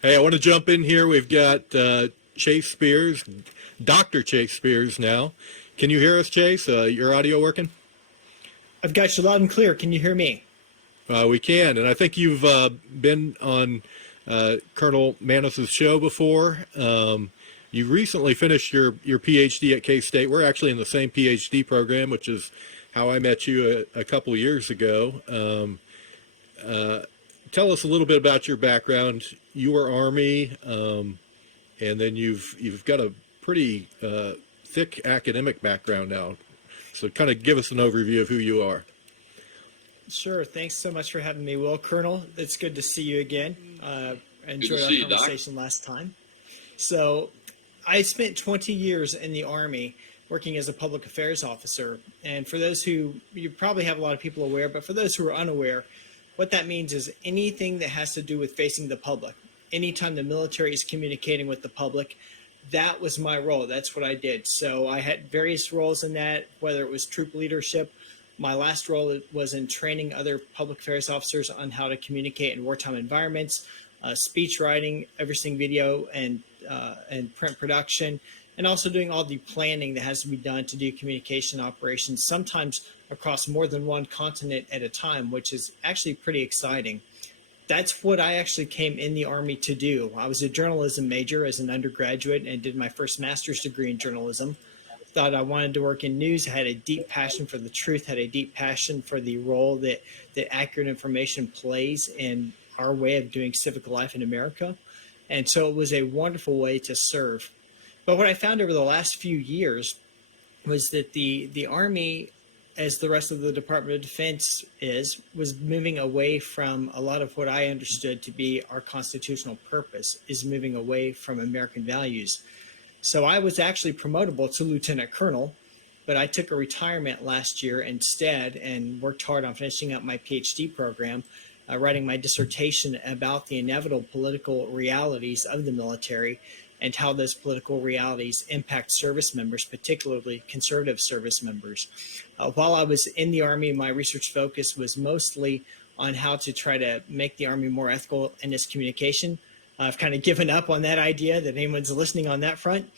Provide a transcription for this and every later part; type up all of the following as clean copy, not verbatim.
Hey, I want to jump in here. We've got Chase Spears, Dr. Chase Spears now. Can you hear us, Chase? Your audio working? I've got you loud and clear. Can you hear me? We can, and I think you've been on Colonel Maness's show before. You recently finished your PhD at K-State. We're actually in the same PhD program, which is how I met you a couple of years ago. Tell us a little bit about your background. You were Army, and then you've got a pretty thick academic background now. So kind of give us an overview of who you are. Sure. Thanks so much for having me, Will. Colonel, it's good to see you again. Enjoyed our conversation last time. So I spent 20 years in the Army working as a public affairs officer. And for those who, you probably have a lot of people aware, but for those who are unaware, what that means is anything that has to do with facing the public. Anytime the military is communicating with the public, that was my role. That's what I did. So I had various roles in that, whether it was troop leadership. My last role was in training other public affairs officers on how to communicate in wartime environments, speech writing, everything video, and print production, and also doing all the planning that has to be done to do communication operations, sometimes across more than one continent at a time, which is actually pretty exciting. That's what I actually came in the Army to do. I was a journalism major as an undergraduate and did my first master's degree in journalism. Thought I wanted to work in news, had a deep passion for the truth, had a deep passion for the role that accurate information plays in our way of doing civic life in America. And so it was a wonderful way to serve. But what I found over the last few years was that the Army, as the rest of the Department of Defense was moving away from a lot of what I understood to be our constitutional purpose, is moving away from American values. So I was actually promotable to lieutenant colonel, but I took a retirement last year instead and worked hard on finishing up my PhD program, writing my dissertation about the inevitable political realities of the military and how those political realities impact service members, particularly conservative service members. While I was in the Army, my research focus was mostly on how to try to make the Army more ethical in its communication. I've kind of given up on that idea that anyone's listening on that front,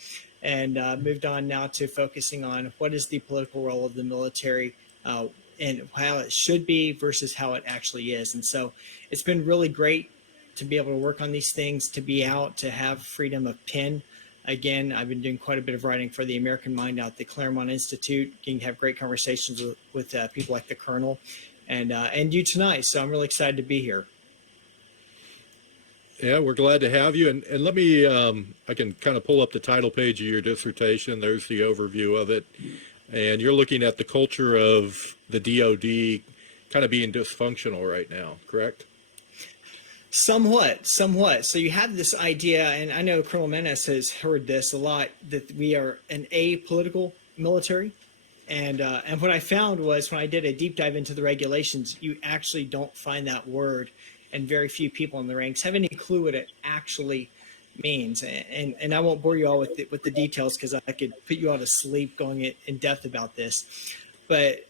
and moved on now to focusing on what is the political role of the military and how it should be versus how it actually is. And so it's been really great to be able to work on these things, to be out, to have freedom of pen. Again, I've been doing quite a bit of writing for the American Mind out at the Claremont Institute, getting to have great conversations with people like the Colonel and you tonight. So I'm really excited to be here. Yeah, we're glad to have you. And let me, I can kind of pull up the title page of your dissertation. There's the overview of it. And you're looking at the culture of the DOD kind of being dysfunctional right now, correct? Somewhat. So you have this idea, and I know Colonel Maness has heard this a lot, that we are an apolitical military. And what I found was when I did a deep dive into the regulations, you actually don't find that word, and very few people in the ranks have any clue what it actually means. And I won't bore you all with the details because I could put you all to sleep going in depth about this. But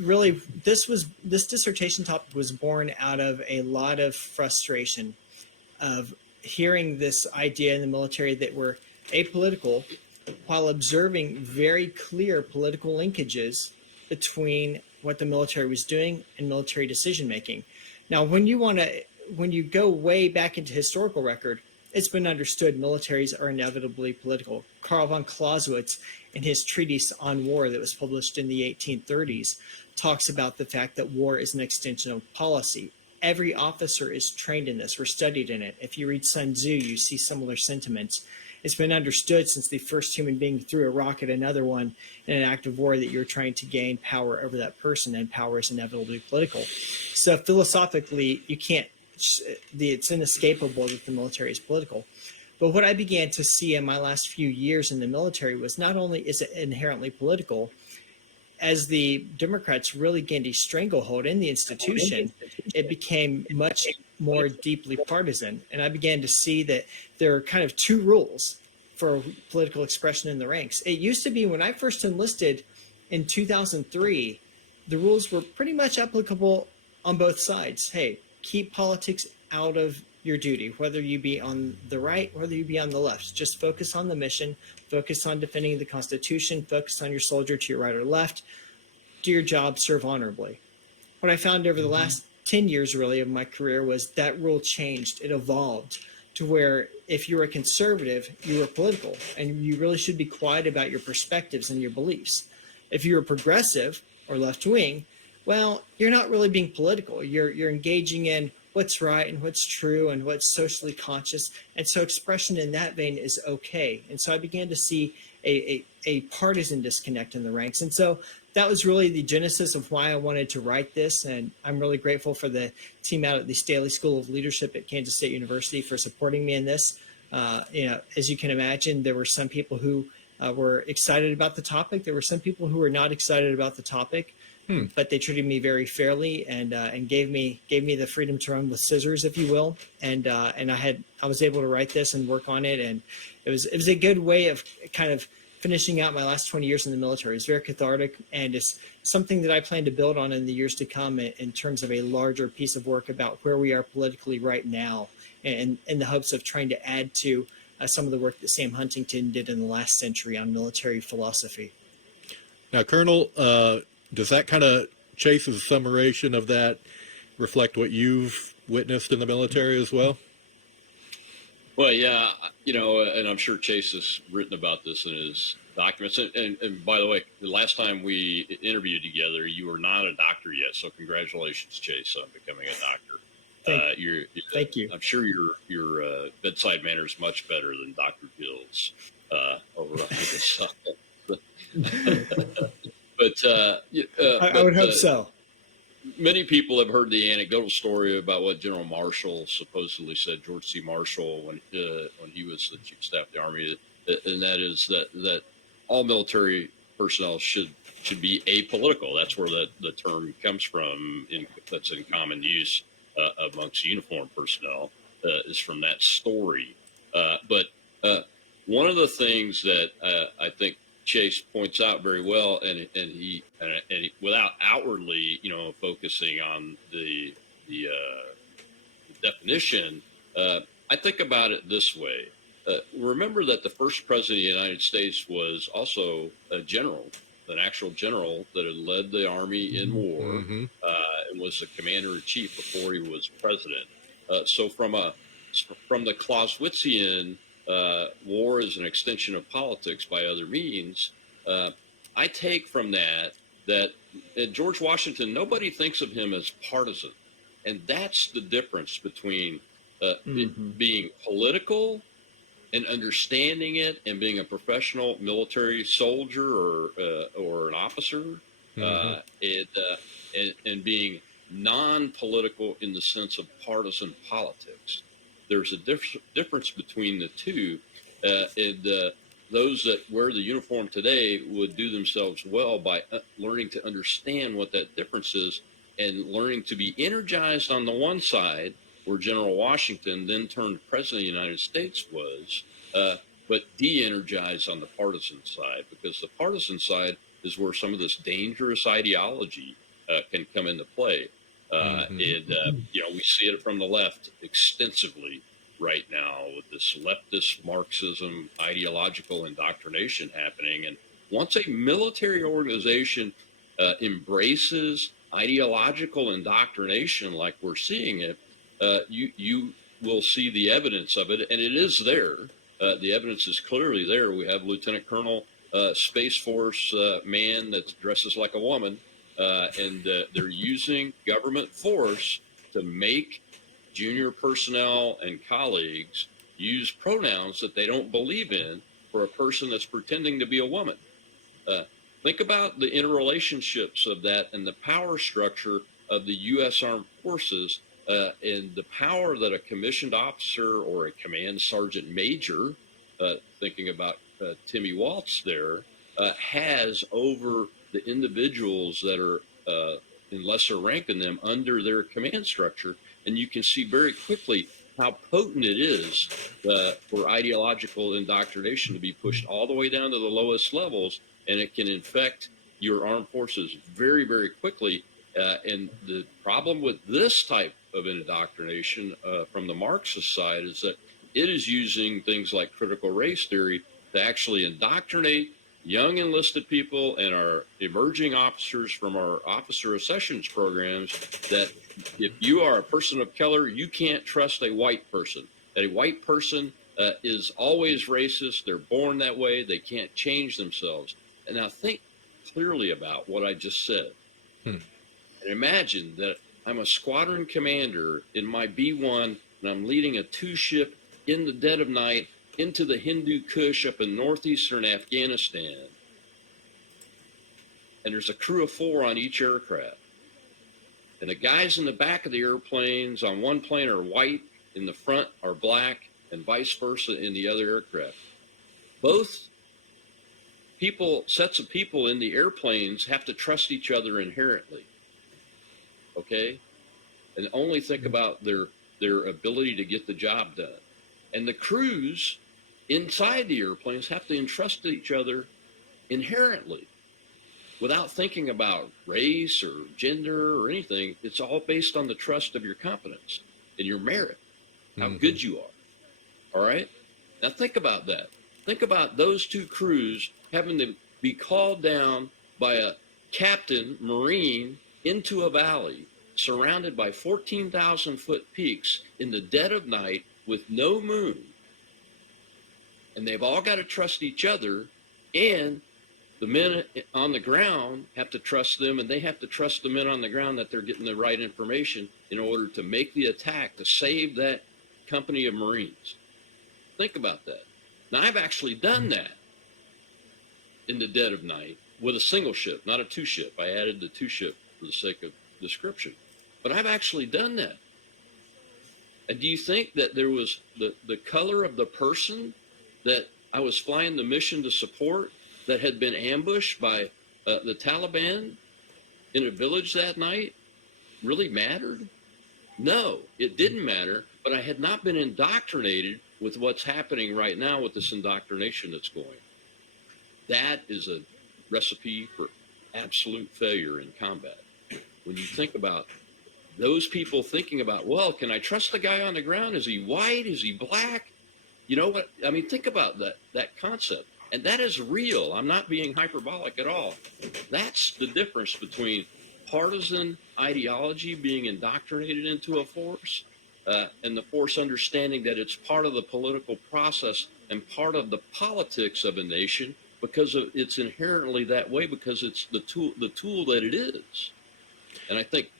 really, this dissertation topic was born out of a lot of frustration of hearing this idea in the military that we're apolitical while observing very clear political linkages between what the military was doing and military decision making. Now, when you go way back into historical record, it's been understood militaries are inevitably political. Karl von Clausewitz, in his treatise on war that was published in the 1830s, talks about the fact that war is an extension of policy. Every officer is trained in this or studied in it. If you read Sun Tzu, you see similar sentiments. It's been understood since the first human being threw a rock at another one in an act of war that you're trying to gain power over that person, and power is inevitably political. So philosophically, you can't, it's inescapable that the military is political. But what I began to see in my last few years in the military was not only is it inherently political, as the Democrats really gained a stranglehold in the institution, it became much more deeply partisan. And I began to see that there are kind of two rules for political expression in the ranks. It used to be when I first enlisted in 2003, the rules were pretty much applicable on both sides. Hey, keep politics out of your duty, whether you be on the right, whether you be on the left. Just focus on the mission, focus on defending the Constitution, focus on your soldier to your right or left, do your job, serve honorably. What I found over the last 10 years really of my career was that rule changed. It evolved to where if you're a conservative, you are political, and you really should be quiet about your perspectives and your beliefs. If you're a progressive or left wing, well, you're not really being political. You're engaging in what's right and what's true and what's socially conscious. And so expression in that vein is okay. And so I began to see a partisan disconnect in the ranks. And so that was really the genesis of why I wanted to write this. And I'm really grateful for the team out at the Staley School of Leadership at Kansas State University for supporting me in this. As you can imagine, there were some people who were excited about the topic. There were some people who were not excited about the topic, but they treated me very fairly and gave me the freedom to run with scissors, if you will. And I was able to write this and work on it, and it was a good way of kind of finishing out my last 20 years in the military. It's very cathartic, and it's something that I plan to build on in the years to come in terms of a larger piece of work about where we are politically right now, and in the hopes of trying to add to some of the work that Sam Huntington did in the last century on military philosophy. Now, Colonel, does that kind of Chase's summation of that reflect what you've witnessed in the military as well? Well, yeah, and I'm sure Chase has written about this in his documents. And by the way, the last time we interviewed together, you were not a doctor yet. So congratulations, Chase, on becoming a doctor. Thank you. I'm sure your bedside manner is much better than Dr. Gill's over on the side. But I would hope so. Many people have heard the anecdotal story about what General Marshall supposedly said, George C. Marshall, when he was the chief of staff of the Army, and that is that all military personnel should be apolitical. That's where the term comes from. That's in common use amongst uniformed personnel, is from that story. But one of the things that I think Chase points out very well, and he without outwardly, focusing on the definition, I think about it this way. Remember that the first president of the United States was also a general, an actual general that had led the army in war, and was the commander-in-chief before he was president. So from the Clausewitzian war is an extension of politics by other means, I take from that George Washington, nobody thinks of him as partisan. And that's the difference between being political and understanding it and being a professional military soldier or an officer, and being non-political in the sense of partisan politics. There's a difference between the two, and those that wear the uniform today would do themselves well by learning to understand what that difference is and learning to be energized on the one side, where General Washington, then turned president of the United States, was, but de-energized on the partisan side, because the partisan side is where some of this dangerous ideology can come into play. And we see it from the left extensively right now with this leftist Marxism ideological indoctrination happening. And once a military organization embraces ideological indoctrination like we're seeing it, you will see the evidence of it, and it is there. The evidence is clearly there. We have Lieutenant Colonel Space Force man that dresses like a woman, and they're using government force to make junior personnel and colleagues use pronouns that they don't believe in for a person that's pretending to be a woman. Think about the interrelationships of that and the power structure of the U.S. Armed Forces, and the power that a commissioned officer or a command sergeant major, thinking about Timmy Waltz there, has over the individuals that are in lesser rank than them under their command structure. And you can see very quickly how potent it is for ideological indoctrination to be pushed all the way down to the lowest levels, and it can infect your armed forces very, very quickly. And the problem with this type of indoctrination from the Marxist side is that it is using things like critical race theory to actually indoctrinate young enlisted people and our emerging officers from our officer accessions programs that if you are a person of color, you can't trust a white person. That a white person is always racist. They're born that way. They can't change themselves. And now think clearly about what I just said. And imagine that I'm a squadron commander in my B-1 and I'm leading a 2-ship in the dead of night into the Hindu Kush up in northeastern Afghanistan. And there's a crew of 4 on each aircraft. And the guys in the back of the airplanes on one plane are white, in the front are black, and vice versa in the other aircraft. Both sets of people in the airplanes have to trust each other inherently. Okay? And only think about their ability to get the job done. And the crews inside the airplanes have to entrust each other inherently without thinking about race or gender or anything. It's all based on the trust of your competence and your merit, how good you are. All right? Now think about that. Think about those 2 crews having to be called down by a captain, Marine, into a valley surrounded by 14,000-foot peaks in the dead of night with no moon. And they've all got to trust each other, and the men on the ground have to trust them, and they have to trust the men on the ground that they're getting the right information in order to make the attack to save that company of Marines. Think about that. Now, I've actually done that in the dead of night with a single ship, not a 2-ship. I added the 2-ship for the sake of description. But I've actually done that. And do you think that there was the color of the person that I was flying the mission to support that had been ambushed by the Taliban in a village that night really mattered? No, it didn't matter, but I had not been indoctrinated with what's happening right now with this indoctrination that's going. That is a recipe for absolute failure in combat. When you think about those people thinking about, well, can I trust the guy on the ground? Is he white? Is he black? You know what? I mean, think about that concept. And that is real. I'm not being hyperbolic at all. That's the difference between partisan ideology being indoctrinated into a force and the force understanding that it's part of the political process and part of the politics of a nation because it's inherently that way, because it's the tool that it is. And I think,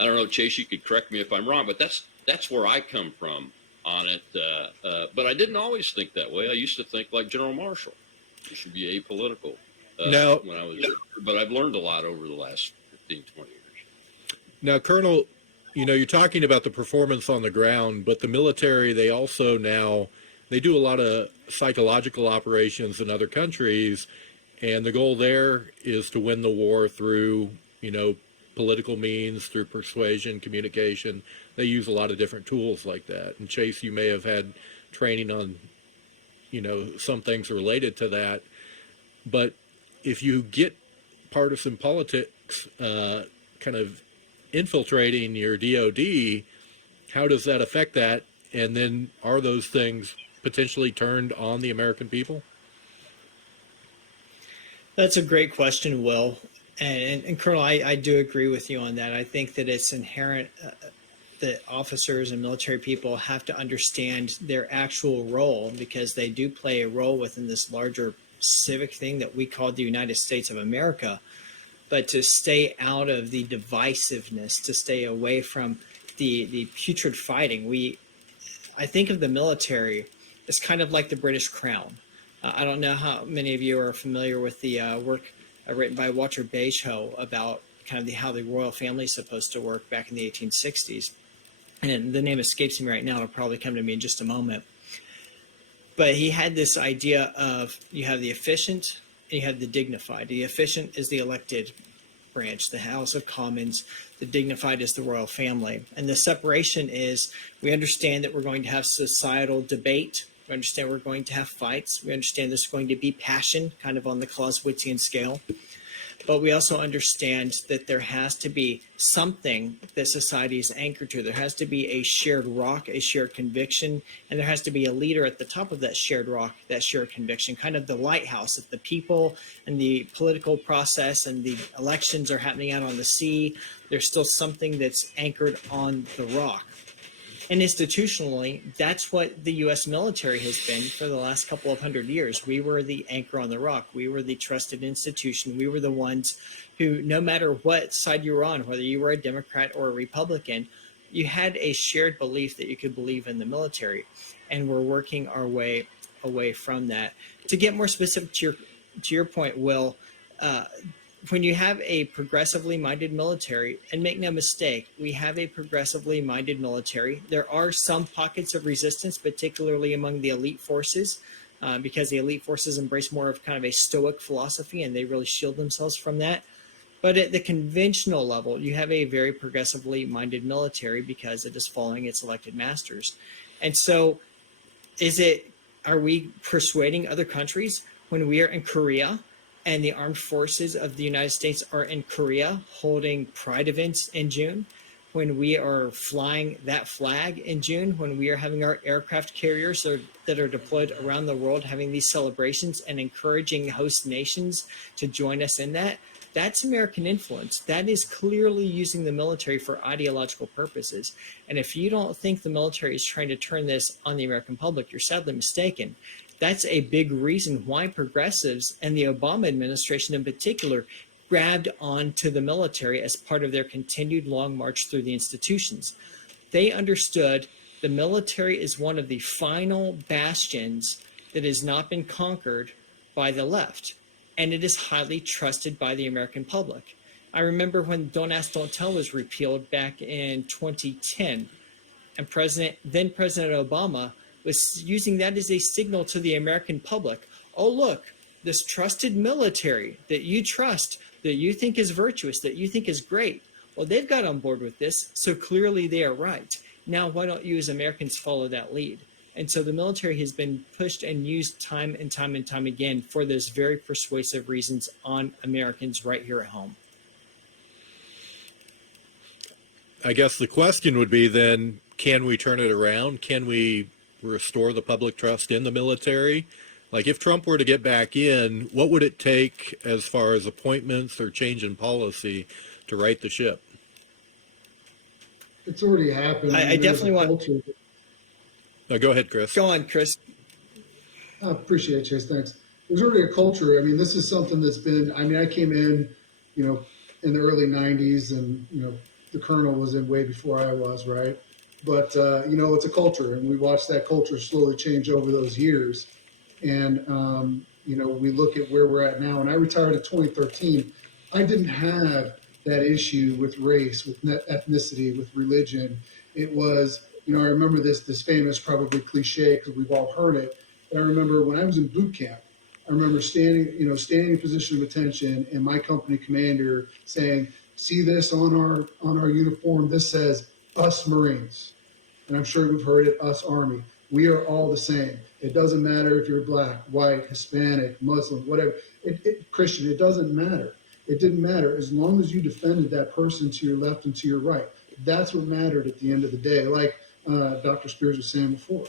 I don't know, Chase, you could correct me if I'm wrong, but that's where I come from on it. But I didn't always think that way. I used to think like General Marshall. You should be apolitical when I was younger. But I've learned a lot over the last 15, 20 years. Now, Colonel, you're talking about the performance on the ground, but the military, they also now, they do a lot of psychological operations in other countries, and the goal there is to win the war through, political means, through persuasion, communication. They use a lot of different tools like that. And Chase, you may have had training on, some things related to that. But if you get partisan politics kind of infiltrating your DOD, how does that affect that? And then are those things potentially turned on the American people? That's a great question, Will. And Colonel, I do agree with you on that. I think that it's inherent that officers and military people have to understand their actual role, because they do play a role within this larger civic thing that we call the United States of America. But to stay out of the divisiveness, to stay away from the putrid fighting, I think of the military as kind of like the British Crown. I don't know how many of you are familiar with the work written by Walter Bagehot about kind of how the royal family is supposed to work back in the 1860s. And the name escapes me right now. It'll probably come to me in just a moment. But he had this idea of you have the efficient and you have the dignified. The efficient is the elected branch, the House of Commons. The dignified is the royal family. And the separation is, we understand that we're going to have societal debate. We understand we're going to have fights. We understand there's going to be passion, kind of on the Clausewitzian scale. But we also understand that there has to be something that society is anchored to. There has to be a shared rock, a shared conviction, and there has to be a leader at the top of that shared rock, that shared conviction, kind of the lighthouse. If the people and the political process and the elections are happening out on the sea, there's still something that's anchored on the rock. And institutionally, that's what the U.S. military has been for the last couple of 100 years. We were the anchor on the rock. We were the trusted institution. We were the ones who, no matter what side you were on, whether you were a Democrat or a Republican, you had a shared belief that you could believe in the military. And we're working our way away from that. To get more specific to your point, Will, when you have a progressively minded military, and make no mistake, we have a progressively minded military. There are some pockets of resistance, particularly among the elite forces, because the elite forces embrace more of kind of a stoic philosophy and they really shield themselves from that. But at the conventional level, you have a very progressively minded military because it is following its elected masters. And so are we persuading other countries when we are in Korea and the armed forces of the United States are in Korea holding pride events in June, when we are flying that flag in June, when we are having our aircraft carriers that are deployed around the world having these celebrations and encouraging host nations to join us in that? That's American influence. That is clearly using the military for ideological purposes. And if you don't think the military is trying to turn this on the American public, you're sadly mistaken. That's a big reason why progressives and the Obama administration in particular grabbed onto the military as part of their continued long march through the institutions. They understood the military is one of the final bastions that has not been conquered by the left, and it is highly trusted by the American public. I remember when Don't Ask, Don't Tell was repealed back in 2010, and then President Obama was using that as a signal to the American public. Oh, look, this trusted military that you trust, that you think is virtuous, that you think is great. Well, they've got on board with this, so clearly they are right. Now, why don't you as Americans follow that lead? And so the military has been pushed and used time and time and time again for those very persuasive reasons on Americans right here at home. I guess the question would be then, can we turn it around? Can we restore the public trust in the military? Like if Trump were to get back in, what would it take as far as appointments or change in policy to right the ship? It's already happened. I definitely want. No, go ahead, Chris. Go on, Chris. I appreciate it, Chase. Thanks. There's already a culture. I mean, this is something that's been. I mean, I came in, in the early '90s, and the colonel was in way before I was, right? But it's a culture, and we watched that culture slowly change over those years. And we look at where we're at now. And I retired in 2013. I didn't have that issue with race, with ethnicity, with religion. It was, I remember this famous, probably cliche because we've all heard it. But I remember when I was in boot camp, I remember standing in a position of attention, and my company commander saying, "See this on our uniform? This says us Marines." And I'm sure we've heard it, us Army. We are all the same. It doesn't matter if you're black, white, Hispanic, Muslim, whatever, Christian, it doesn't matter. It didn't matter as long as you defended that person to your left and to your right. That's what mattered at the end of the day, like Dr. Spears was saying before.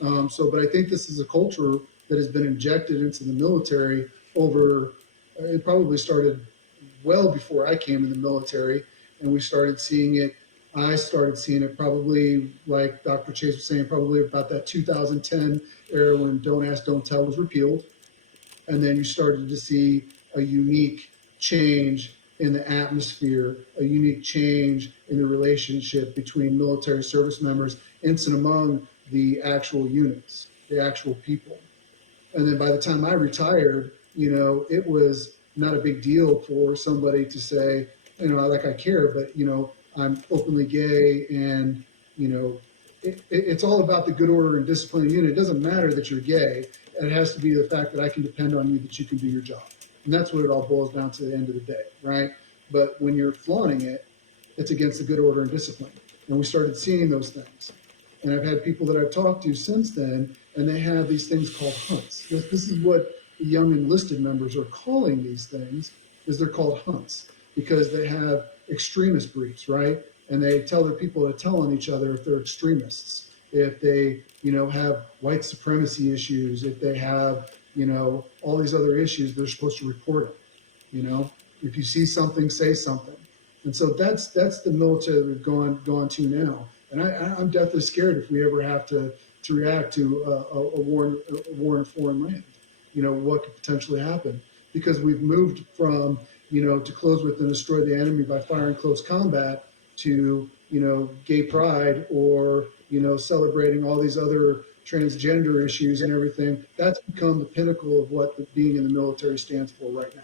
But I think this is a culture that has been injected into the military it probably started well before I came in the military, and we started seeing it. I started seeing it probably, like Dr. Chase was saying, probably about that 2010 era when Don't Ask, Don't Tell was repealed. And then you started to see a unique change in the atmosphere, a unique change in the relationship between military service members and among the actual units, the actual people. And then by the time I retired, it was not a big deal for somebody to say, I care, but, I'm openly gay, and it's all about the good order and discipline unit. It doesn't matter that you're gay. It has to be the fact that I can depend on you, that you can do your job, and that's what it all boils down to at the end of the day, right? But when you're flaunting it, it's against the good order and discipline, and we started seeing those things. And I've had people that I've talked to since then, and they have these things called hunts. This is what the young enlisted members are calling these things, is they're called hunts because they have extremist briefs, right? And they tell their people to tell on each other if they're extremists, if they, have white supremacy issues, if they have, all these other issues, they're supposed to report it. If you see something, say something. And so that's the military that we've gone to now. And I'm deathly scared if we ever have to react to a war in a foreign land. What could potentially happen because we've moved from to close with and destroy the enemy by fire in close combat to gay pride or celebrating all these other transgender issues and everything. That's become the pinnacle of what being in the military stands for right now.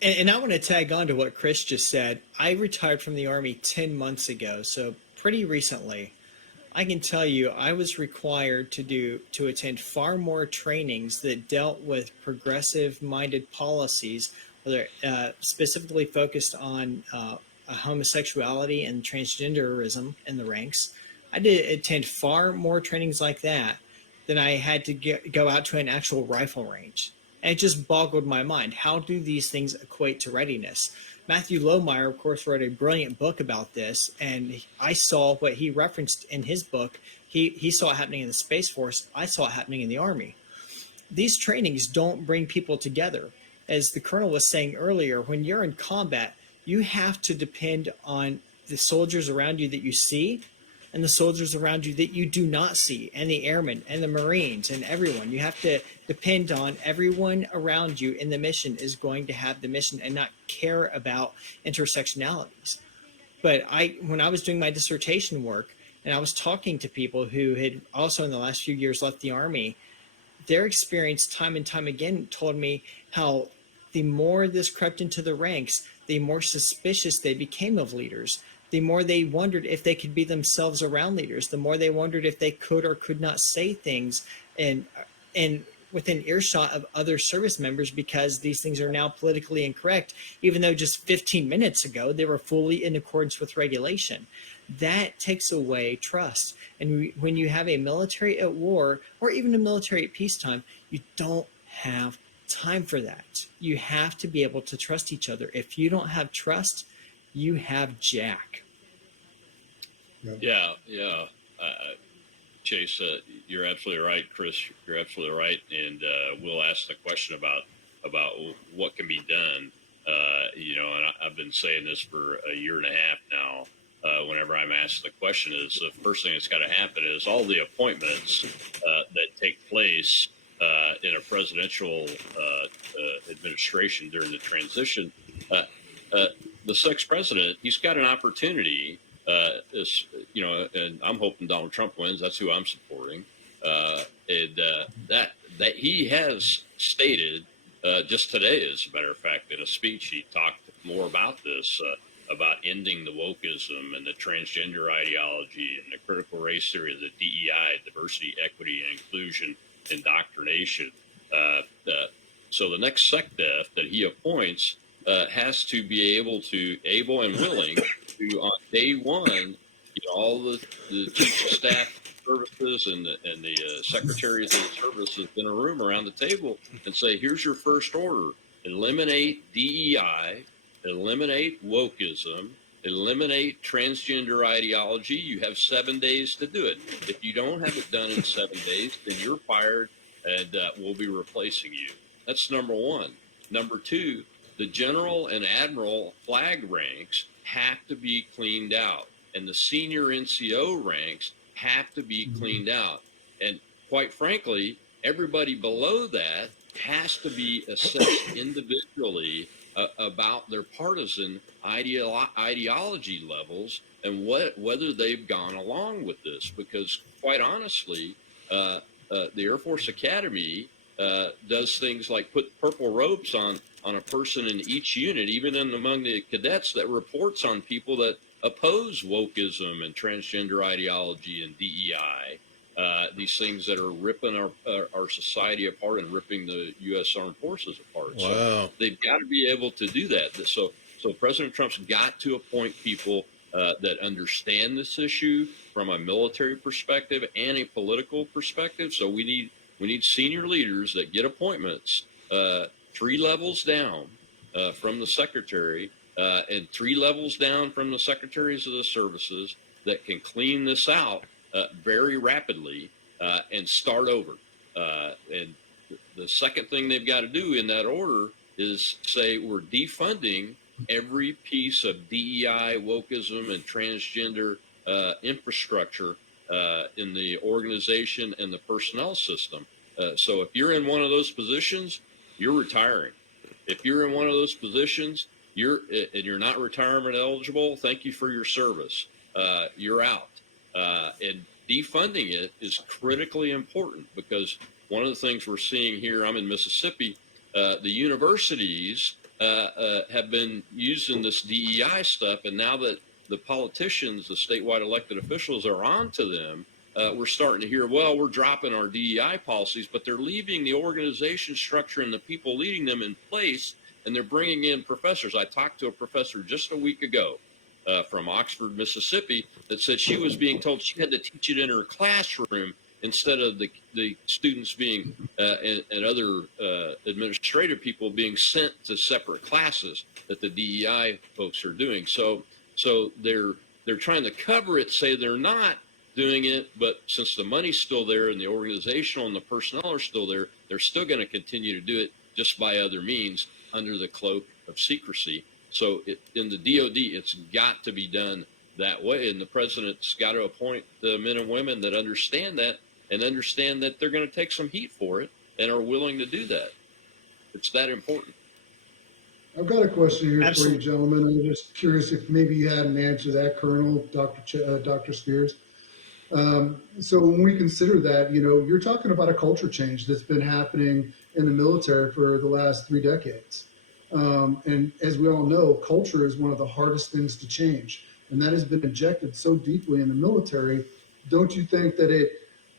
And I want to tag on to what Chris just said. I retired from the Army 10 months ago, so pretty recently. I can tell you I was required to attend far more trainings that dealt with progressive-minded policies, whether specifically focused on homosexuality and transgenderism in the ranks. I did attend far more trainings like that than I had to go out to an actual rifle range. And it just boggled my mind. How do these things equate to readiness? Matthew Lohmeyer, of course, wrote a brilliant book about this, and I saw what he referenced in his book. He saw it happening in the Space Force. I saw it happening in the Army. These trainings don't bring people together. As the colonel was saying earlier, when you're in combat, you have to depend on the soldiers around you that you see and the soldiers around you that you do not see, and the airmen and the Marines and everyone. You have to depend on everyone around you in the mission is going to have the mission and not care about intersectionalities. But when I was doing my dissertation work and I was talking to people who had also in the last few years left the Army, their experience time and time again told me how the more this crept into the ranks, the more suspicious they became of leaders. The more they wondered if they could be themselves around leaders, the more they wondered if they could or could not say things and within earshot of other service members because these things are now politically incorrect, even though just 15 minutes ago they were fully in accordance with regulation. That takes away trust. And when you have a military at war or even a military at peacetime, you don't have time for that. You have to be able to trust each other. If you don't have trust, you have Jack. Yeah. Chase, you're absolutely right. Chris, you're absolutely right. And we'll ask the question about what can be done. And I've been saying this for a year and a half now. Whenever I'm asked the question, is the first thing that's got to happen is all the appointments that take place in a presidential administration during the transition. The sixth president, he's got an opportunity. And I'm hoping Donald Trump wins. That's who I'm supporting. That he has stated just today, as a matter of fact, in a speech, he talked more about this, about ending the wokeism and the transgender ideology and the critical race theory of the DEI, diversity, equity, and inclusion indoctrination. So the next SecDef that he appoints has to be able and willing to, on day one, get all the chief of staff services and the secretaries of the services in a room around the table and say, here's your first order: eliminate DEI, eliminate wokeism, eliminate transgender ideology. You have 7 days to do it. If you don't have it done in 7 days, then you're fired, and we'll be replacing you. That's number one. Number two, the general and admiral flag ranks have to be cleaned out, and the senior NCO ranks have to be cleaned out. And quite frankly, everybody below that has to be assessed individually about their partisan ideology levels and whether they've gone along with this. Because quite honestly, the Air Force Academy does things like put purple robes on a person in each unit, even among the cadets, that reports on people that oppose wokeism and transgender ideology and DEI, these things that are ripping our society apart and ripping the U.S. Armed Forces apart. Wow. So they've got to be able to do that. So President Trump's got to appoint people that understand this issue from a military perspective and a political perspective. So we need senior leaders that get appointments, 3 levels down from the secretary and 3 levels down from the secretaries of the services that can clean this out very rapidly and start over. And the second thing they've got to do in that order is say we're defunding every piece of DEI, wokeism, and transgender infrastructure in the organization and the personnel system. So if you're in one of those positions, you're retiring. If you're in one of those positions, you're not retirement eligible, thank you for your service. You're out. And defunding it is critically important because one of the things we're seeing here, I'm in Mississippi, the universities have been using this DEI stuff, and now that the politicians, the statewide elected officials are on to them, we're starting to hear, well, we're dropping our DEI policies, but they're leaving the organization structure and the people leading them in place, and they're bringing in professors. I talked to a professor just a week ago from Oxford, Mississippi, that said she was being told she had to teach it in her classroom instead of the students being and other administrative people being sent to separate classes that the DEI folks are doing. So they're trying to cover it, say they're not doing it, but since the money's still there and the organizational and the personnel are still there, they're still going to continue to do it just by other means under the cloak of secrecy. So in the DOD, it's got to be done that way, and the president's got to appoint the men and women that understand that and understand that they're going to take some heat for it and are willing to do that. It's that important. I've got a question here Absolutely. for you, gentlemen. I'm just curious if maybe you had an answer to that, Colonel, Dr. Spears. So when we consider that, you're talking about a culture change that's been happening in the military for the last 3 decades. And as we all know, culture is one of the hardest things to change. And that has been injected so deeply in the military. Don't you think that it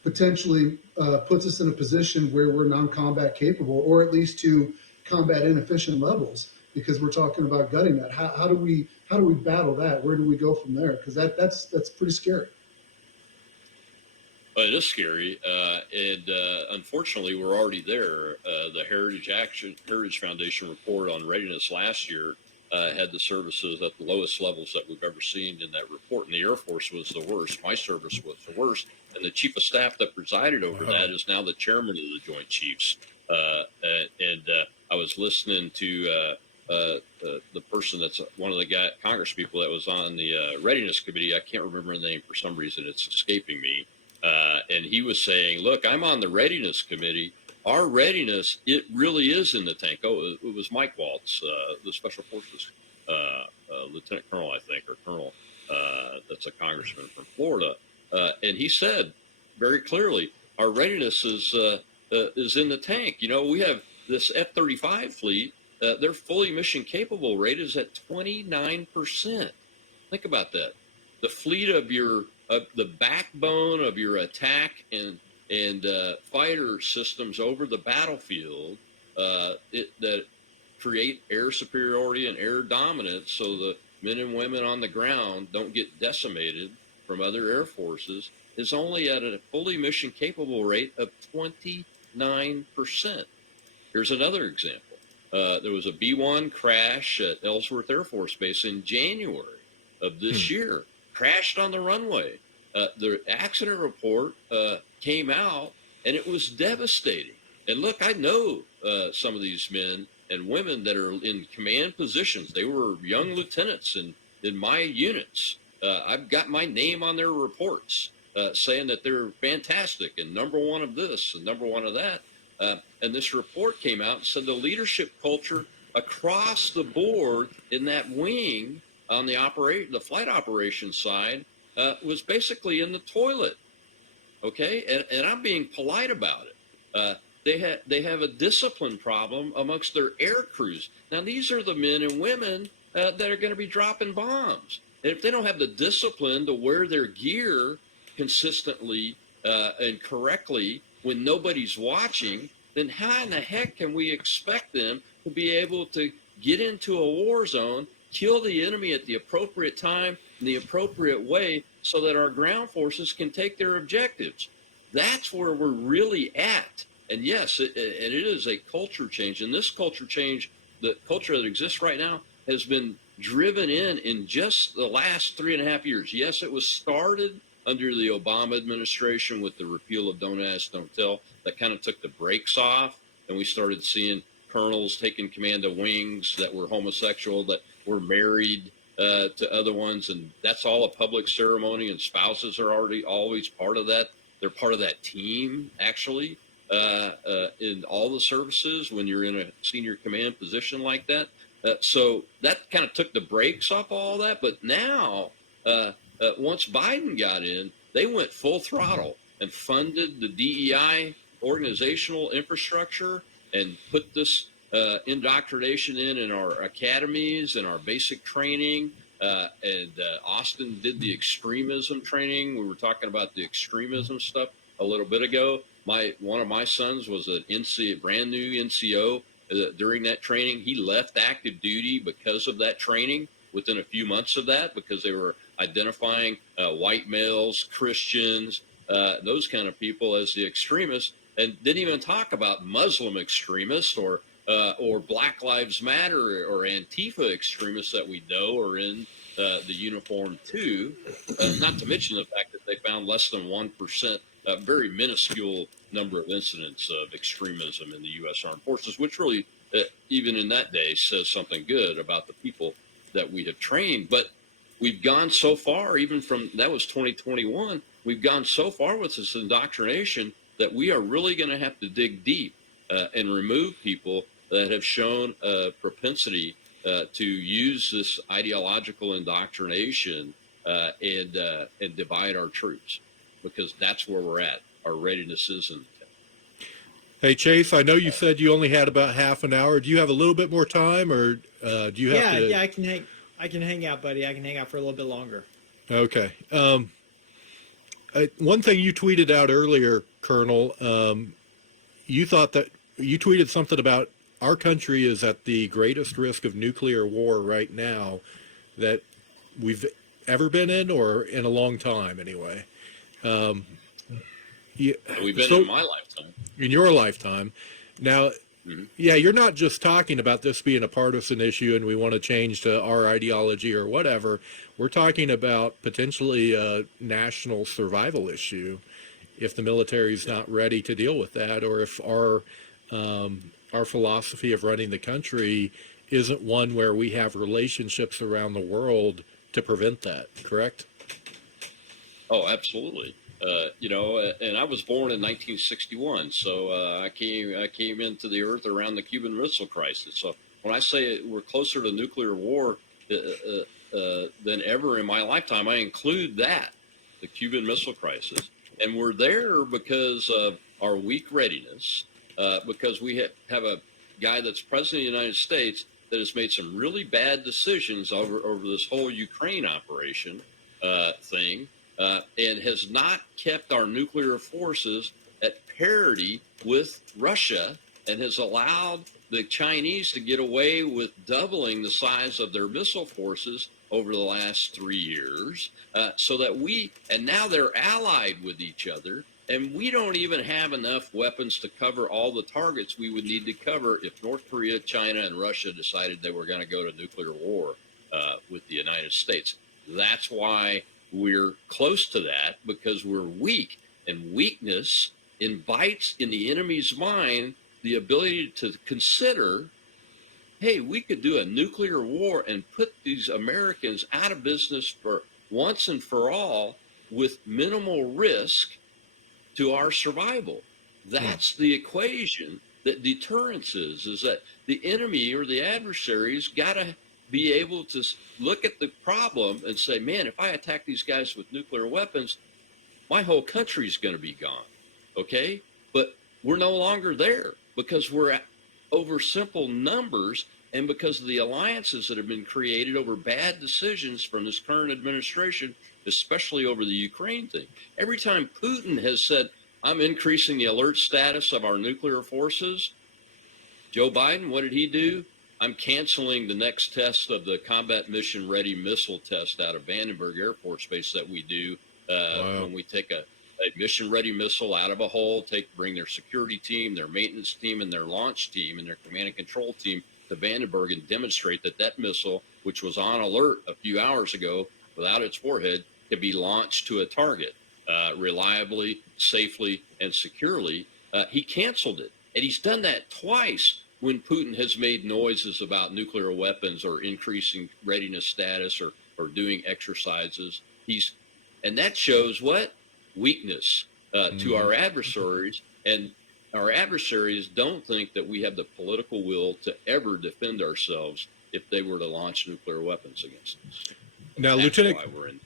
potentially puts us in a position where we're non-combat capable, or at least to combat inefficient levels? Because we're talking about gutting that. How do we battle that? Where do we go from there? Because that's pretty scary. It is scary, and unfortunately, we're already there. The Heritage Foundation report on readiness last year had the services at the lowest levels that we've ever seen in that report, and the Air Force was the worst. My service was the worst, and the chief of staff that presided over that is now the chairman of the Joint Chiefs. And I was listening to the person that's one of the Congress people that was on the readiness committee. I can't remember the name for some reason; it's escaping me. And he was saying, look, I'm on the readiness committee. Our readiness, it really is in the tank. Oh, it was Mike Waltz, the Special Forces Lieutenant Colonel, I think, or Colonel, that's a congressman from Florida. And he said very clearly, our readiness is in the tank. We have this F-35 fleet. Their fully mission capable rate is at 29%. Think about that. The fleet of the backbone of your attack and fighter systems over the battlefield that create air superiority and air dominance, so the men and women on the ground don't get decimated from other air forces, is only at a fully mission capable rate of 29%. Here's another example. There was a B-1 crash at Ellsworth Air Force Base in January of this year. Crashed on the runway. The accident report came out, and it was devastating. And look, I know some of these men and women that are in command positions. They were young lieutenants in my units. I've got my name on their reports saying that they're fantastic and number one of this and number one of that. And this report came out and said the leadership culture across the board in that wing on the flight operations side was basically in the toilet. Okay, and I'm being polite about it. They have a discipline problem amongst their air crews. Now these are the men and women that are going to be dropping bombs. And if they don't have the discipline to wear their gear consistently and correctly when nobody's watching, then how in the heck can we expect them to be able to get into a war zone, kill the enemy at the appropriate time in the appropriate way so that our ground forces can take their objectives? That's where we're really at. And yes, it is a culture change. And this culture change, the culture that exists right now, has been driven in just the last 3.5 years. Yes, it was started under the Obama administration with the repeal of Don't Ask, Don't Tell. That kind of took the brakes off, and we started seeing colonels taking command of wings that were homosexual, that were married to other ones, and that's all a public ceremony, and spouses are already always part of that. They're part of that team, actually, in all the services when you're in a senior command position like that. So that kind of took the brakes off all that. But now, once Biden got in, they went full throttle and funded the DEI organizational infrastructure and put this indoctrination in our academies and our basic training. And Austin did the extremism training. We were talking about the extremism stuff a little bit ago. One of my sons was an brand new NCO during that training. He left active duty because of that training within a few months of that, because they were identifying white males, Christians, those kind of people as the extremists, and didn't even talk about Muslim extremists or Black Lives Matter or Antifa extremists that we know are in the uniform too. Not to mention the fact that they found less than 1%, a very minuscule number of incidents of extremism in the U.S. Armed Forces, which really, even in that day, says something good about the people that we have trained. But we've gone so far, even from that was 2021, we've gone so far with this indoctrination that we are really going to have to dig deep and remove people that have shown a propensity to use this ideological indoctrination and divide our troops, because that's where we're at. Our readiness isn't. Hey, Chase, I know you said you only had about half an hour. Do you have a little bit more time, or do you have to? Yeah, I can hang out, buddy. I can hang out for a little bit longer. Okay. One thing you tweeted out earlier, Colonel, you thought that you tweeted something about our country is at the greatest risk of nuclear war right now that we've ever been in, or in a long time anyway. We've been in my lifetime. In your lifetime. Now, yeah, you're not just talking about this being a partisan issue and we want to change to our ideology or whatever. We're talking about potentially a national survival issue if the military is not ready to deal with that, or if our philosophy of running the country isn't one where we have relationships around the world to prevent that, correct? Oh, absolutely. And I was born in 1961, so I came into the earth around the Cuban Missile Crisis. So when I say we're closer to nuclear war than ever in my lifetime, I include that, the Cuban Missile Crisis. And we're there because of our weak readiness, because we have a guy that's president of the United States that has made some really bad decisions over this whole Ukraine operation thing. And has not kept our nuclear forces at parity with Russia, and has allowed the Chinese to get away with doubling the size of their missile forces over the last 3 years, so that and now they're allied with each other, and we don't even have enough weapons to cover all the targets we would need to cover if North Korea, China, and Russia decided they were going to go to nuclear war with the United States. That's why we're close to that, because we're weak, and weakness invites in the enemy's mind the ability to consider, hey, we could do a nuclear war and put these Americans out of business for once and for all with minimal risk to our survival. That's the equation that deterrence is that the enemy or the adversary's got to be able to look at the problem and say, man, if I attack these guys with nuclear weapons, my whole country's going to be gone. Okay? But we're no longer there, because we're at over simple numbers, and because of the alliances that have been created over bad decisions from this current administration, especially over the Ukraine thing. Every time Putin has said, I'm increasing the alert status of our nuclear forces, Joe Biden, what did he do? I'm canceling the next test of the combat mission ready missile test out of Vandenberg Air Force Base that we do when we take a mission-ready missile out of a hole, bring their security team, their maintenance team, and their launch team, and their command and control team to Vandenberg and demonstrate that missile, which was on alert a few hours ago without its warhead, could be launched to a target reliably, safely, and securely. He canceled it. And he's done that twice when Putin has made noises about nuclear weapons or increasing readiness status or doing exercises. And that shows what? Weakness to our adversaries. And our adversaries don't think that we have the political will to ever defend ourselves if they were to launch nuclear weapons against us. Now, That's why we're in.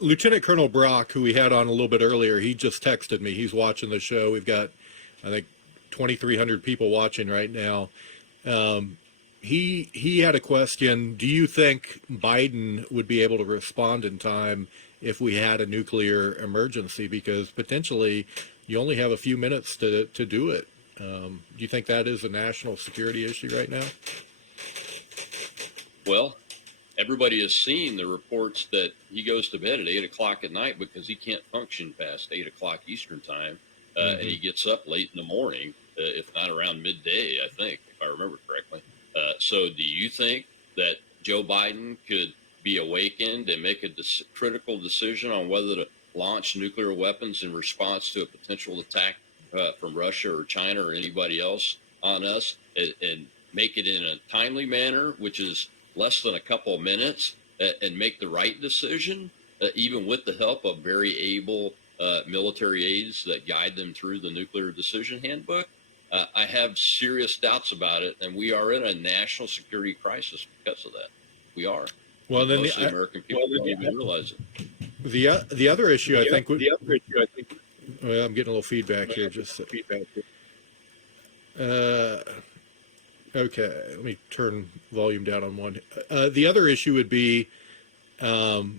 Lieutenant Colonel Brock, who we had on a little bit earlier, he just texted me. He's watching the show. We've got, I think, 2,300 people watching right now. He had a question. Do you think Biden would be able to respond in time if we had a nuclear emergency? Because potentially you only have a few minutes to do it. Do you think that is a national security issue right now? Well, everybody has seen the reports that he goes to bed at 8 o'clock at night because he can't function past 8 o'clock Eastern time. And he gets up late in the morning, if not around midday, I think, if I remember correctly. So do you think that Joe Biden could be awakened and make a critical decision on whether to launch nuclear weapons in response to a potential attack from Russia or China or anybody else on us, and make it in a timely manner, which is less than a couple of minutes, and make the right decision, even with the help of very able military aides that guide them through the nuclear decision handbook? I have serious doubts about it, and we are in a national security crisis because of that. We are. Well, then most American people don't even realize it. The other issue, I think. Well, I'm getting a little feedback here. Okay, let me turn volume down on one. The other issue would be, Kamala.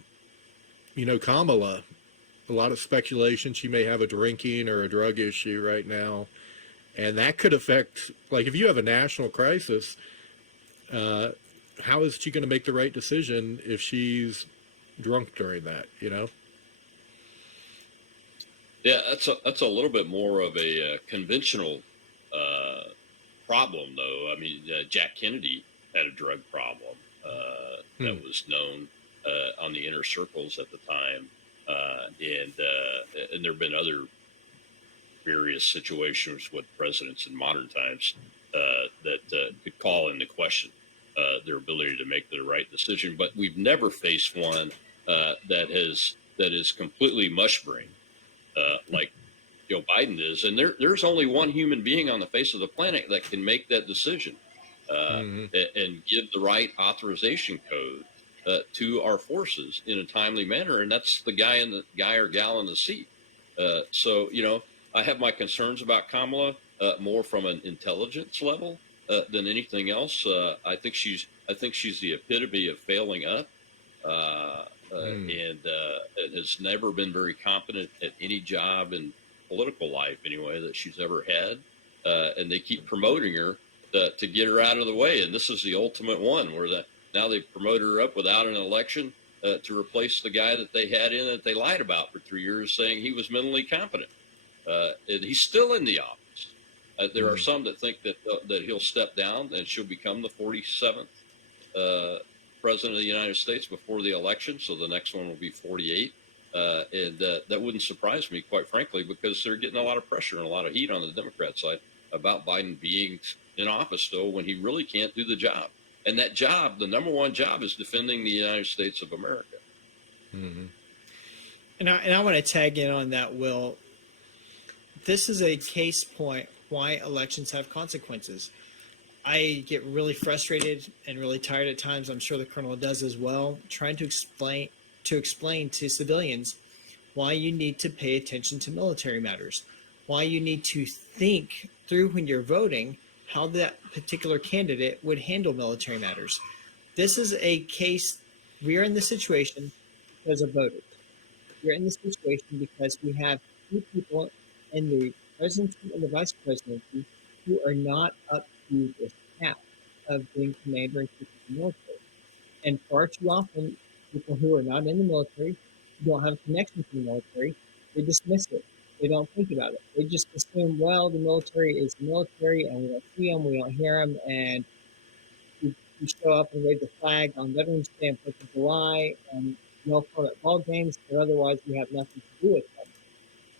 A lot of speculation she may have a drinking or a drug issue right now, and that could affect. Like, if you have a national crisis, how is she going to make the right decision if she's drunk during that? Yeah, that's a little bit more of a conventional problem, though. I mean, Jack Kennedy had a drug problem that was known on the inner circles at the time, and there have been other various situations with presidents in modern times that could call into question their ability to make the right decision. But we've never faced one that is completely mushbrain like Joe Biden is. And there's only one human being on the face of the planet that can make that decision and give the right authorization code to our forces in a timely manner. And that's the guy or gal in the seat. So, I have my concerns about Kamala more from an intelligence level than anything else. I think she's the epitome of failing up. And has never been very competent at any job in political life, anyway, that she's ever had. And they keep promoting her to get her out of the way. And this is the ultimate one, where now they've promoted her up without an election to replace the guy that they had in that they lied about for 3 years, saying he was mentally competent. And he's still in the office. There are some that think that he'll step down and she'll become the 47th president of the United States before the election, so the next one will be 48. And that wouldn't surprise me, quite frankly, because they're getting a lot of pressure and a lot of heat on the Democrat side about Biden being in office still when he really can't do the job. And that job, the number one job, is defending the United States of America. Mm-hmm. And I want to tag in on that, Will. This is a case point why elections have consequences. I get really frustrated and really tired at times, I'm sure the Colonel does as well, trying to explain to civilians why you need to pay attention to military matters, why you need to think through when you're voting how that particular candidate would handle military matters. This is a case, we are in this situation because of voters. We're in this situation because we have two people in the presidency and the vice presidency who are not up to the task of being commander in chief of the military. And far too often, people who are not in the military, who don't have a connection to the military, They dismiss it. They don't think about it. They just assume, well, the military is the military, and we don't see them, we don't hear them, and we show up and wave the flag on Veterans Day and 4th of July, and no fun at ball games, but otherwise we have nothing to do with them.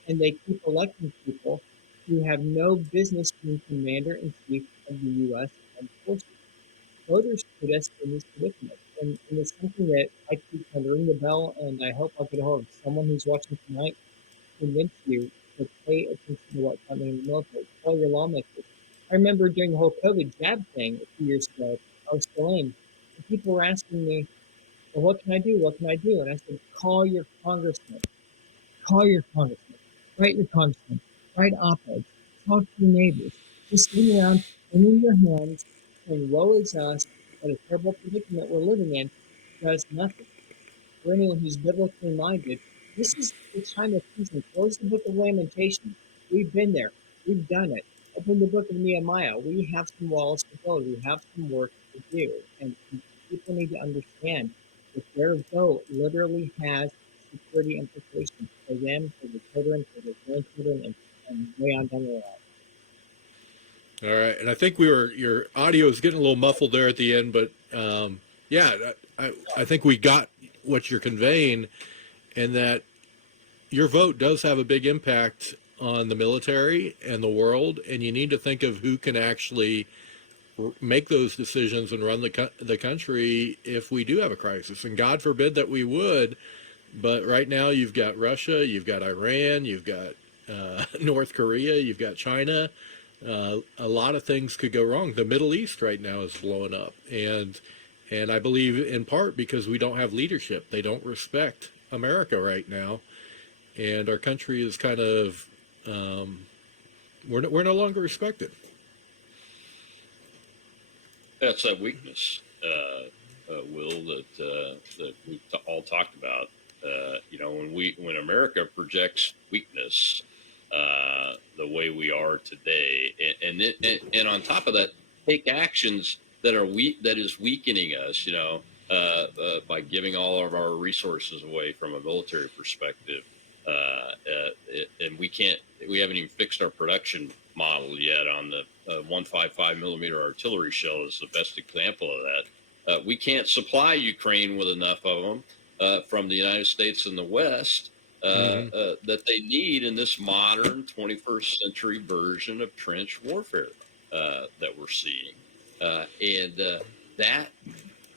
And they keep electing people who have no business being commander-in-chief of the U.S. Armed Forces. Voters put us in this predicament, and it's something that I keep trying to ring the bell, and I hope I'll get a hold of someone who's watching tonight to convince you to pay attention to what's happening in the military. Call your lawmakers. I remember during the whole COVID jab thing a few years ago, I was still in, and people were asking me, well, what can I do? What can I do? And I said, call your congressman. Call your congressman. Write your congressman. Write op-eds. Talk to your neighbors. Just sitting around, wringing your hands, saying, woe is us, what a terrible predicament we're living in, does nothing. For anyone who's biblically minded, this is the time of season. Close the book of Lamentations. We've been there. We've done it. Open the book of Nehemiah. We have some walls to build. We have some work to do. And people need to understand that their vote literally has security implications for them, for their children, for their grandchildren, and way on down the line. All right, and I think your audio is getting a little muffled there at the end, but yeah, I think we got what you're conveying, and that your vote does have a big impact on the military and the world, and you need to think of who can actually make those decisions and run the country if we do have a crisis. And God forbid that we would, but right now you've got Russia, you've got Iran, you've got North Korea, you've got China. A lot of things could go wrong. The Middle East right now is blowing up, and I believe in part because we don't have leadership. They don't respect America right now, and our country is kind of we're no longer respected. That's that weakness, Will, that we've all talked about. When America projects weakness the way we are today, and on top of that, take actions that is weakening us, by giving all of our resources away from a military perspective, and we haven't even fixed our production model yet on the 155 millimeter artillery shell is the best example of that. We can't supply Ukraine with enough of them from the United States and the West that they need in this modern 21st century version of trench warfare that we're seeing. And that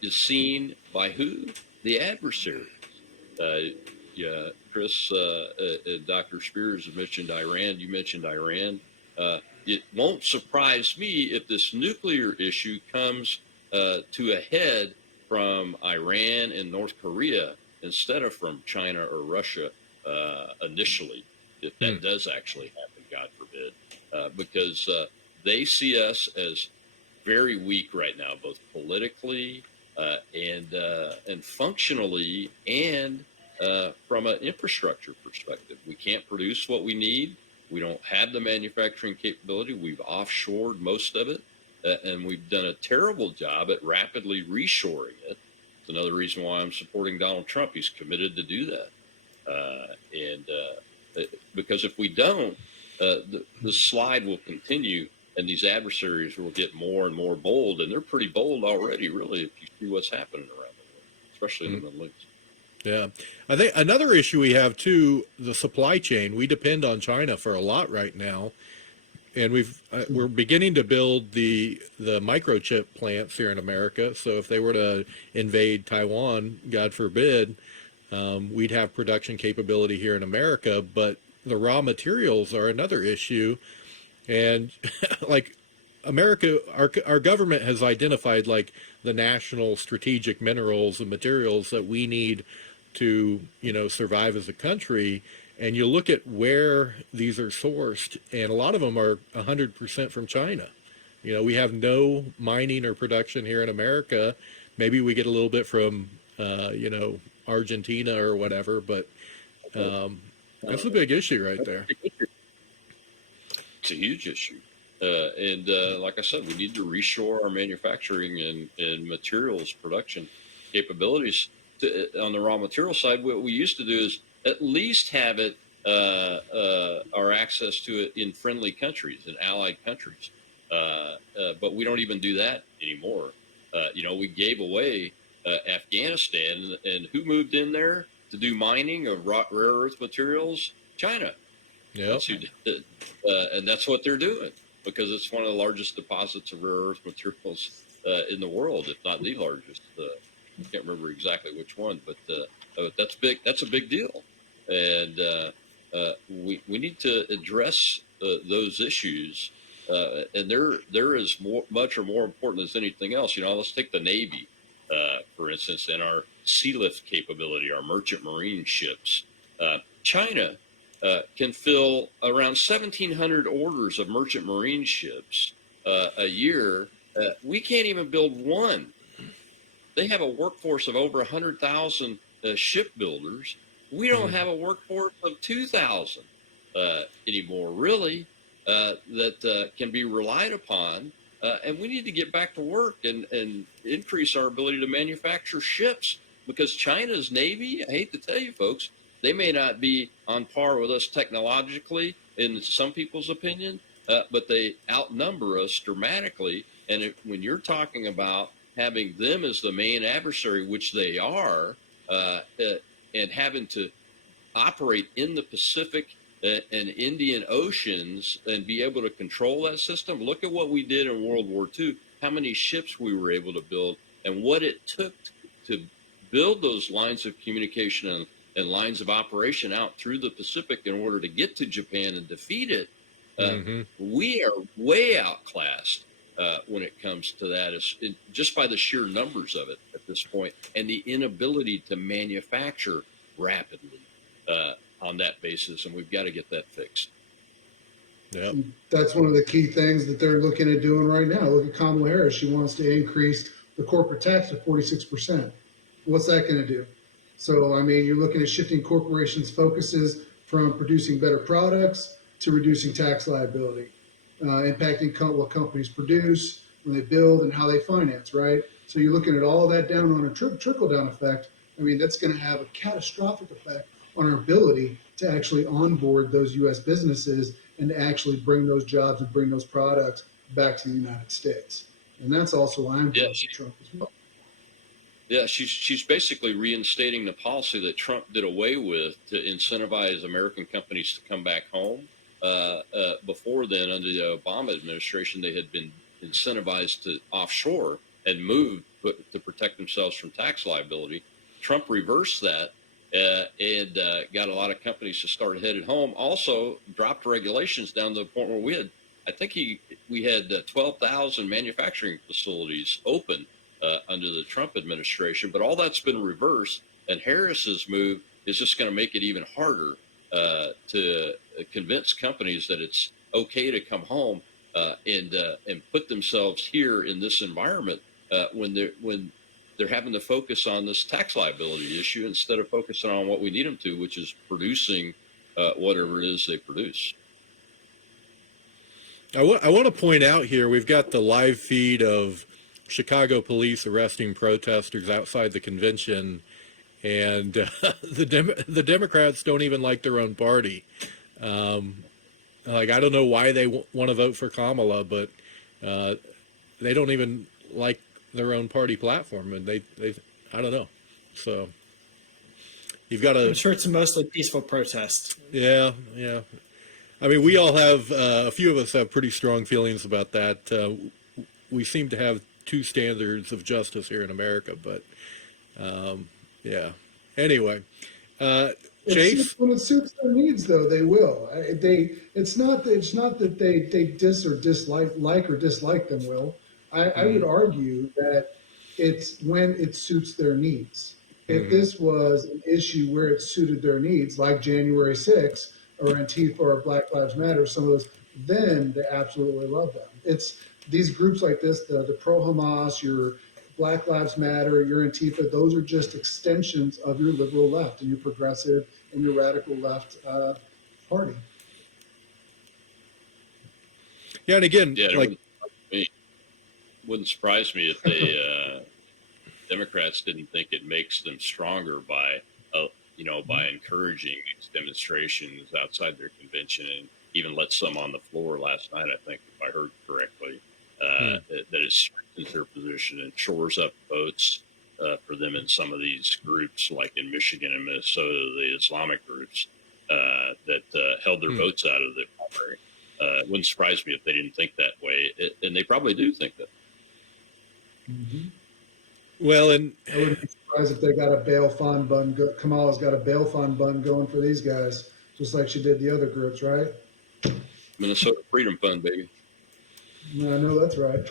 is seen by who? The adversary. Chris, Dr. Spears mentioned Iran. You mentioned Iran. It won't surprise me if this nuclear issue comes to a head from Iran and North Korea instead of from China or Russia initially, if that does actually happen, God forbid, because they see us as very weak right now, both politically and functionally, and from an infrastructure perspective. We can't produce what we need. We don't have the manufacturing capability. We've offshored most of it, and we've done a terrible job at rapidly reshoring it. It's another reason why I'm supporting Donald Trump. He's committed to do that. Because if we don't, the slide will continue, and these adversaries will get more and more bold, and they're pretty bold already, really, if you see what's happening around the world, especially in the Middle East. Yeah. I think another issue we have too, the supply chain. We depend on China for a lot right now, and we're beginning to build the microchip plants here in America. So if they were to invade Taiwan, God forbid, we'd have production capability here in America. But the raw materials are another issue, and like America, our government has identified like the national strategic minerals and materials that we need to, survive as a country. And you look at where these are sourced, and a lot of them are 100% from China. We have no mining or production here in America. Maybe we get a little bit from, Argentina or whatever, but that's a big issue right there. It's a huge issue. And like I said, we need to reshore our manufacturing and materials production capabilities. On the raw material side, what we used to do is at least have it our access to it in friendly countries and allied countries. But we don't even do that anymore. We gave away Afghanistan, and who moved in there to do mining of rare earth materials? China. Yeah. That's who did it. And that's what they're doing, because it's one of the largest deposits of rare earth materials in the world, if not the largest. I can't remember exactly which one, but that's big. That's a big deal, and we need to address those issues. And they're as much or more important as anything else. Let's take the Navy, for instance, and our sea lift capability, our merchant marine ships. China can fill around 1,700 orders of merchant marine ships a year. We can't even build one. They have a workforce of over 100,000 shipbuilders. We don't have a workforce of 2,000 anymore, really, that can be relied upon. And we need to get back to work and increase our ability to manufacture ships, because China's Navy, I hate to tell you folks, they may not be on par with us technologically in some people's opinion, but they outnumber us dramatically. And when you're talking about having them as the main adversary, which they are, and having to operate in the Pacific and Indian Oceans and be able to control that system. Look at what we did in World War II, how many ships we were able to build, and what it took to build those lines of communication and lines of operation out through the Pacific in order to get to Japan and defeat it. We are way outclassed when it comes to that, just by the sheer numbers of it at this point, and the inability to manufacture rapidly on that basis, and we've got to get that fixed. Yeah, That's one of the key things that they're looking at doing right now. Look at Kamala Harris. She wants to increase the corporate tax to 46%. What's that going to do? So, I mean, you're looking at shifting corporations' focuses from producing better products to reducing tax liability, impacting what companies produce, when they build, and how they finance, right? So you're looking at all of that down on a trickle-down effect. I mean, that's going to have a catastrophic effect on our ability to actually onboard those U.S. businesses and to actually bring those jobs and bring those products back to the United States. And that's also why I'm voting for Trump as well. Yeah, she's basically reinstating the policy that Trump did away with to incentivize American companies to come back home. Before then, under the Obama administration, they had been incentivized to offshore and move to protect themselves from tax liability. Trump reversed that and got a lot of companies to start headed home. Also, dropped regulations down to the point where we had 12,000 manufacturing facilities open under the Trump administration, but all that's been reversed. And Harris's move is just going to make it even harder to convince companies that it's okay to come home and put themselves here in this environment when they're having to focus on this tax liability issue instead of focusing on what we need them to, which is producing whatever it is they produce. I want to point out here, we've got the live feed of Chicago police arresting protesters outside the convention, and the Democrats don't even like their own party. I don't know why they want to vote for Kamala, but they don't even like their own party platform, and they I don't know. So you've got to. I'm sure it's a mostly peaceful protest. Yeah. I mean, we all have a few of us have pretty strong feelings about that. We seem to have two standards of justice here in America, but yeah. Anyway, Chase. When it suits their needs, though, they will. It's not that they dislike them. Will I would argue that it's when it suits their needs. If this was an issue where it suited their needs, like January 6th or Antifa or Black Lives Matter, some of those, then they absolutely love them. It's these groups like this, the pro-Hamas, your Black Lives Matter, your Antifa, those are just extensions of your liberal left and your progressive and your radical left party. Yeah, and again, wouldn't surprise me if they Democrats didn't think it makes them stronger by by encouraging these demonstrations outside their convention, and even let some on the floor last night, I think, if I heard correctly, that it strengthens their position and shores up votes for them in some of these groups, like in Michigan and Minnesota, the Islamic groups that held their votes out of the primary. It wouldn't surprise me if they didn't think that way, and they probably do think that. Mm-hmm. Well, and I wouldn't be surprised if they got a bail fund button. Kamala's got a bail fund button going for these guys, just like she did the other groups, right? Minnesota Freedom Fund, baby. I know that's right.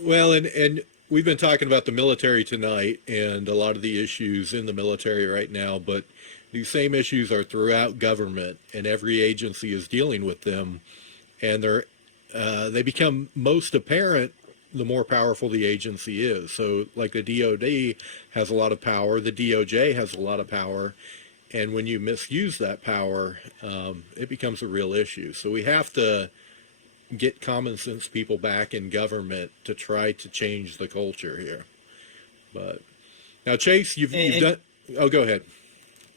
well, and we've been talking about the military tonight and a lot of the issues in the military right now, but these same issues are throughout government, and every agency is dealing with them, and they become most apparent the more powerful the agency is. So like the DOD has a lot of power, the DOJ has a lot of power, and when you misuse that power, it becomes a real issue. So we have to get common sense people back in government to try to change the culture here. But now, Chase, you've done. Oh, go ahead.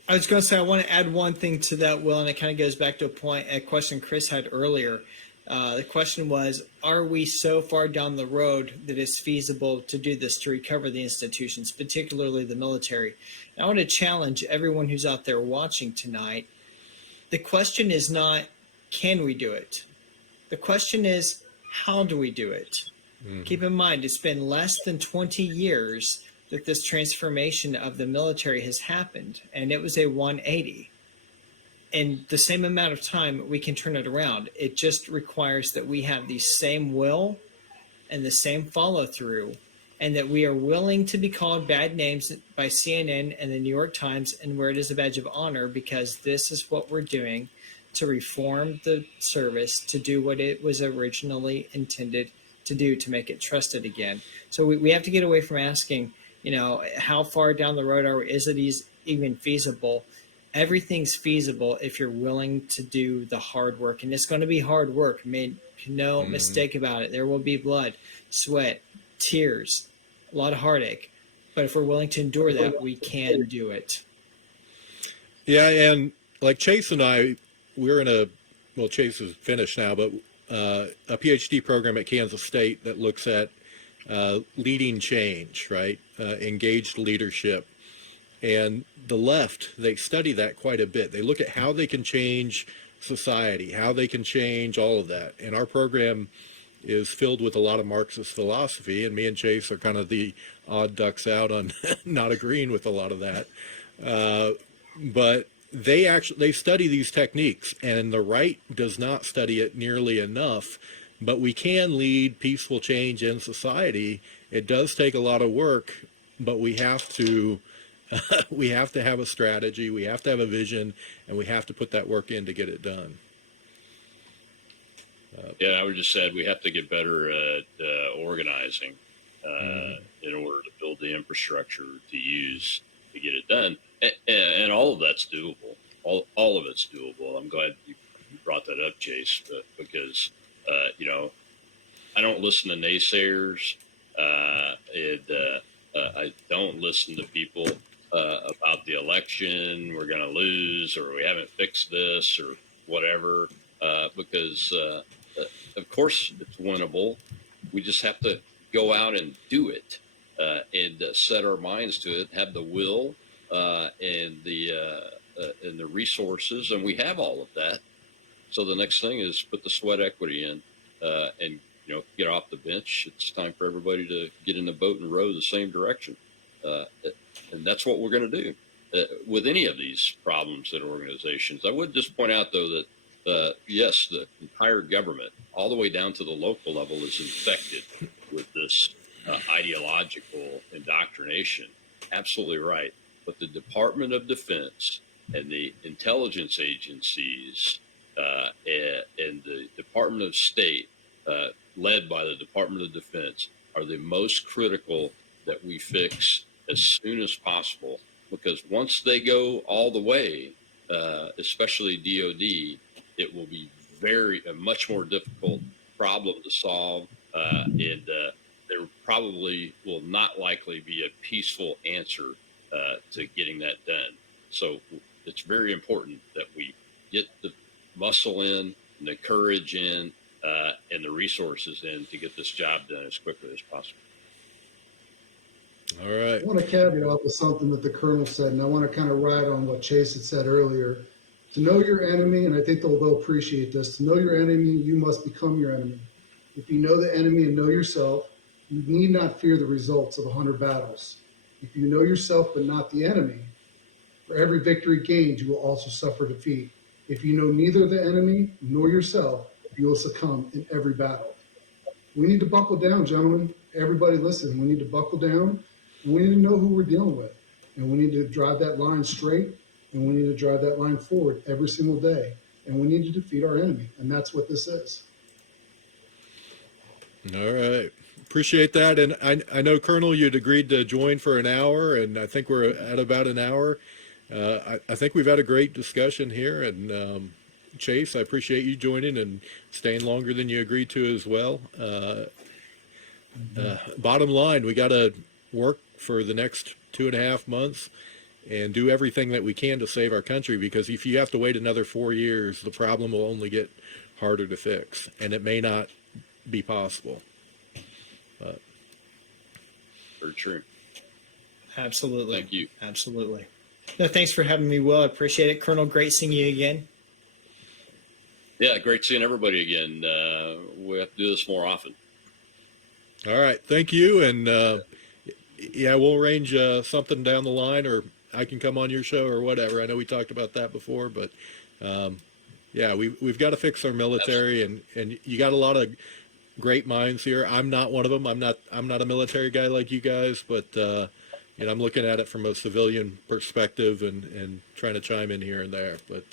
I was going to say, I want to add one thing to that, Will, and it kind of goes back to a question Chris had earlier. The question was, are we so far down the road that it's feasible to do this, to recover the institutions, particularly the military? And I want to challenge everyone who's out there watching tonight. The question is not, can we do it? The question is, how do we do it? Mm-hmm. Keep in mind, it's been less than 20 years that this transformation of the military has happened, and it was a 180. In the same amount of time, we can turn it around. It just requires that we have the same will and the same follow through, and that we are willing to be called bad names by CNN and the New York Times and wear it as a badge of honor, because this is what we're doing to reform the service, to do what it was originally intended to do, to make it trusted again. So we have to get away from asking, how far down the road are we? Is it even feasible? Everything's feasible if you're willing to do the hard work, and it's going to be hard work. Make no mistake about it. There will be blood, sweat, tears, a lot of heartache. But if we're willing to endure that, we can do it. Yeah, and like Chase and I, Chase is finished now, but a PhD program at Kansas State that looks at leading change, right? Engaged leadership. And the left, they study that quite a bit. They look at how they can change society, how they can change all of that. And our program is filled with a lot of Marxist philosophy, and me and Chase are kind of the odd ducks out on not agreeing with a lot of that. But they study these techniques, and the right does not study it nearly enough. But we can lead peaceful change in society. It does take a lot of work, but we have to have a strategy, we have to have a vision, and we have to put that work in to get it done. I would just say we have to get better at organizing in order to build the infrastructure to use to get it done. And all of that's doable. All of it's doable. I'm glad you brought that up, Chase, because, I don't listen to naysayers. I don't listen to people about the election, we're going to lose, or we haven't fixed this, or whatever, because of course it's winnable. We just have to go out and do it, and set our minds to it, have the will and the resources, and we have all of that. So the next thing is put the sweat equity in, and get off the bench. It's time for everybody to get in the boat and row the same direction. And that's what we're going to do with any of these problems in organizations. I would just point out, though, that, yes, the entire government, all the way down to the local level, is infected with this ideological indoctrination. Absolutely right. But the Department of Defense and the intelligence agencies and the Department of State, led by the Department of Defense, are the most critical that we fix as soon as possible, because once they go all the way, especially DOD, it will be a much more difficult problem to solve, and there probably will not likely be a peaceful answer to getting that done. So it's very important that we get the muscle in, and the courage in, and the resources in to get this job done as quickly as possible. All right. I want to caveat off with something that the colonel said, and I want to kind of ride on what Chase had said earlier. To know your enemy, and I think they'll appreciate this, to know your enemy, you must become your enemy. If you know the enemy and know yourself, you need not fear the results of 100 battles. If you know yourself but not the enemy, for every victory gained, you will also suffer defeat. If you know neither the enemy nor yourself, you will succumb in every battle. We need to buckle down, gentlemen. Everybody listen, we need to buckle down, and we need to know who we're dealing with. And we need to drive that line straight, and we need to drive that line forward every single day. And we need to defeat our enemy, and that's what this is. All right. Appreciate that. And I know, Colonel, you'd agreed to join for an hour, and I think we're at about an hour. I think we've had a great discussion here. And Chase, I appreciate you joining and staying longer than you agreed to as well. Bottom line, we got to work for the next 2.5 months and do everything that we can to save our country, because if you have to wait another 4 years, the problem will only get harder to fix, and it may not be possible. Very true. Absolutely. Thank you. Absolutely. No, thanks for having me, Will. I appreciate it. Colonel, great seeing you again. Yeah, great seeing everybody again. We have to do this more often. All right. Thank you. And yeah, we'll arrange something down the line, or I can come on your show or whatever. I know we talked about that before, but yeah, we've got to fix our military, and you got a lot of great minds here. I'm not one of them. I'm not a military guy like you guys, but you know, I'm looking at it from a civilian perspective and trying to chime in here and there. But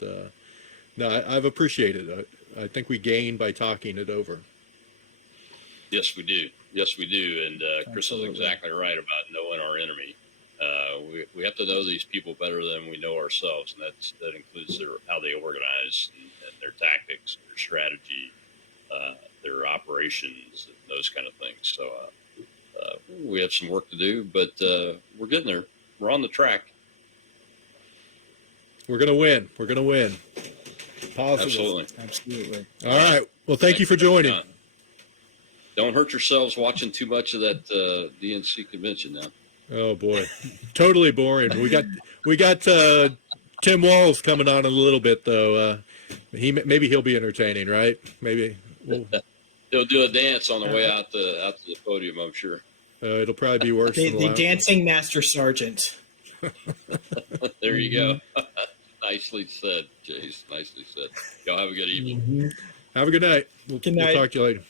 no, I've appreciated it. I think we gain by talking it over. Yes, we do. Yes, we do. And Chris is Absolutely. exactly right about knowing our enemy. We have to know these people better than we know ourselves, and that includes how they organize and their tactics, their strategy, their operations, and those kind of things. So we have some work to do, but we're getting there. We're on the track. We're gonna win. We're gonna win. Positive. Absolutely. Absolutely. All right. Well, thank you for joining. Don't hurt yourselves watching too much of that DNC convention now. Oh boy, totally boring. We got Tim Walz coming on in a little bit though. Maybe he'll be entertaining, right? Maybe They'll do a dance on the way out to the podium, I'm sure. it'll probably be worse. The, than the last dancing master sergeant. There you go. Nicely said, Jace. Nicely said. Y'all have a good evening. Have a good night. Good night. We'll talk to you later.